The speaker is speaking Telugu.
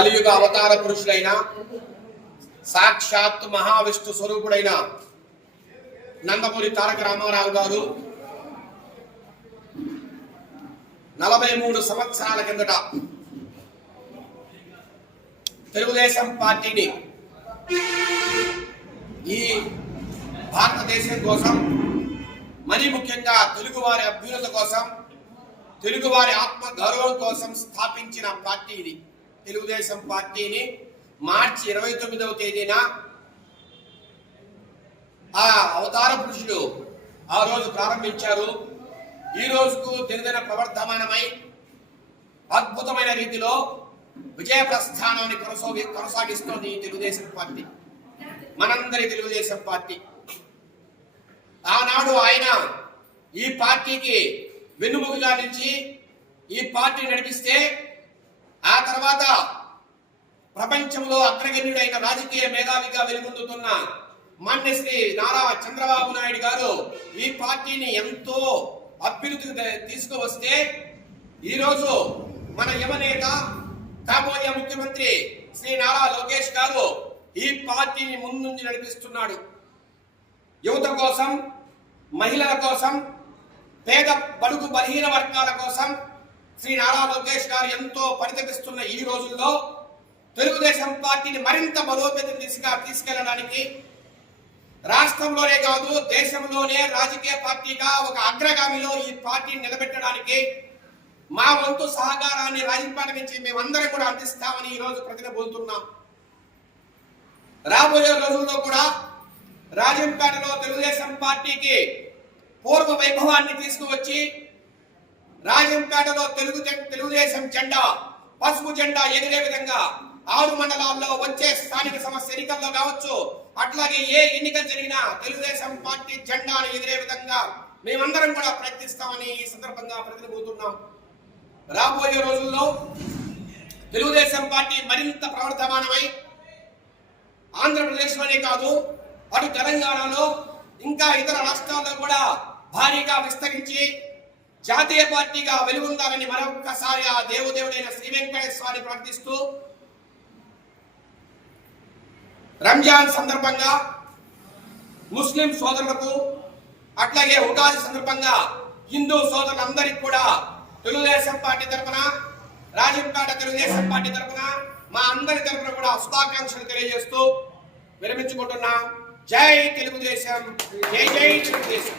కలియుగ అవతార పురుషులైన సాక్షాత్ మహావిష్ణు స్వరూపుడైన నందమూరి తారక రామారావు గారు నలభై మూడు సంవత్సరాల కిందట తెలుగుదేశం పార్టీని ఈ భారతదేశం కోసం మరి ముఖ్యంగా తెలుగువారి అభ్యున్నత కోసం తెలుగువారి ఆత్మ గౌరవం కోసం స్థాపించిన పార్టీ ఇది తెలుగుదేశం పార్టీని మార్చి ఇరవై తొమ్మిదవ తేదీన ఆ అవతార పురుషులు ఆ రోజు ప్రారంభించారు. ఈ రోజుకు దినదిన ప్రవర్ధమానమై అద్భుతమైన రీతిలో విజయ ప్రస్థానాన్ని కొనసాగి కొనసాగిస్తోంది ఈ తెలుగుదేశం పార్టీ. మనందరి తెలుగుదేశం పార్టీ. ఆనాడు ఆయన ఈ పార్టీకి వెన్నుముకగా నిలిచి ఈ పార్టీ నడిపిస్తే ఆ తర్వాత ప్రపంచంలో అగ్రగణ్యుడైన రాజకీయ మేధావిగా వెలుగొందుతున్న మాన్యశ్రీ నారా చంద్రబాబు నాయుడు గారు ఈ పార్టీని ఎంతో అభ్యున్నతికి తీసుకువస్తే ఈరోజు మన యువనేత కాబోయే ముఖ్యమంత్రి శ్రీ నారా లోకేష్ గారు ఈ పార్టీని ముందుంచి నడిపిస్తున్నాడు. యువత కోసం మహిళల కోసం పేద బడుగు బలహీన వర్గాల కోసం శ్రీ నారా లోకేష్ గారు ఎంతో పరితపిస్తున్న ఈ రోజుల్లో తెలుగుదేశం పార్టీని మరింత బలోపేతం దిశగా తీసుకెళ్ళడానికి రాష్ట్రంలోనే కాదు దేశంలోనే రాజకీయ పార్టీగా ఒక అగ్రగామిలో ఈ పార్టీని నిలబెట్టడానికి మా వంతు సహకారాన్ని రాజపాటి నుంచి మేమందరం కూడా అందిస్తామని ఈ రోజు ప్రతినబోతున్నాం రాబోయే రోజుల్లో కూడా రాజంపేటలో తెలుగుదేశం పార్టీకి పూర్వ వైభవాన్ని తీసుకువచ్చి రాజంపేటలో తెలుగు తెలుగుదేశం జెండా పసుపు జెండా ఎగిరే విధంగా ఆరు మండలాల్లో వచ్చే స్థానిక సమస్య ఎన్నికల్లో కావచ్చు. అట్లాగే ఏ ఎన్నికలు జరిగినా తెలుగుదేశం పార్టీ జెండాను ఎగిరే విధంగా మేమందరం కూడా ప్రయత్నిస్తామని ఈ సందర్భంగా ప్రతినిపోతున్నాం రాబోయే రోజుల్లో తెలుగుదేశం పార్టీ మరింత ప్రవర్ధమానమై ఆంధ్రప్రదేశ్లోనే కాదు అటు తెలంగాణలో ఇంకా ఇతర రాష్ట్రాల్లో కూడా భారీగా విస్తరించి జాతీయ పార్టీగా వెలుగొందాలని మరొక్కసారి ఆ దేవదేవుడైన శ్రీ వెంకటేశ్వర స్వామి ప్రార్థిస్తూ రంజాన్ సందర్భంగా ముస్లిం సోదరులకు అట్లాగే ఉగాది సందర్భంగా హిందూ సోదరులందరికీ కూడా తెలుగుదేశం పార్టీ తరఫున రాజంపేట తెలుగుదేశం పార్టీ తరఫున మా అందరి తరఫున కూడా శుభాకాంక్షలు తెలియజేస్తూ విరమించుకుంటున్నాం. జై తెలుగుదేశం. జై జై తెలుగుదేశం.